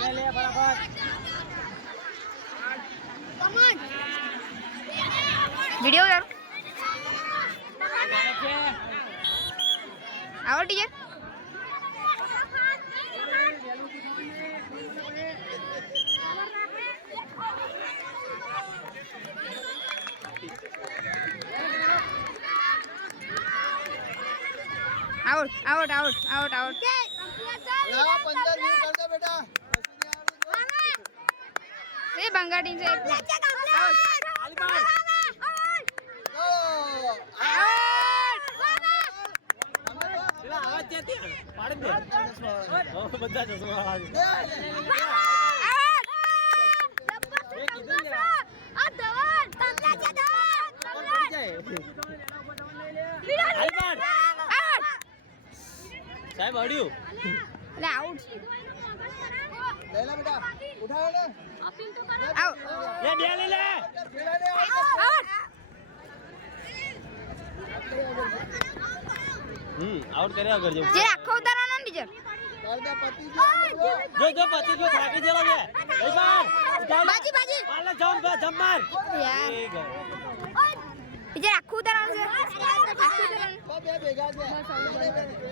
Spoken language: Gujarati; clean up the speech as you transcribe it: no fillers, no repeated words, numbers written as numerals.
ले फटाफट वीडियो उतारो आओ teacher out out out out out ये बंगा टीम से आउट आवाज जाती है पाड़ दे બધા ચશ્મા લાગે આ ધવન તમલા છે ધવન સાહેબ હડ્યું લે આઉટ ले ले बेटा उठाओ ले अपील तो करो आउट ले दे ले ले आउट આઉટ કર્યા કરજો જે આખો ઉતારવાનો ને ટીચર कर दे पति જો પતિ જો થાકી જેલો છે એ બાર ઉઠાવ લે બાજી બાજી મારલે જમ્પ માર યાર ઠીક હે ટીચર આખું ઉતારવાનું છે આખું ઉતારવાનું બે भेगा છે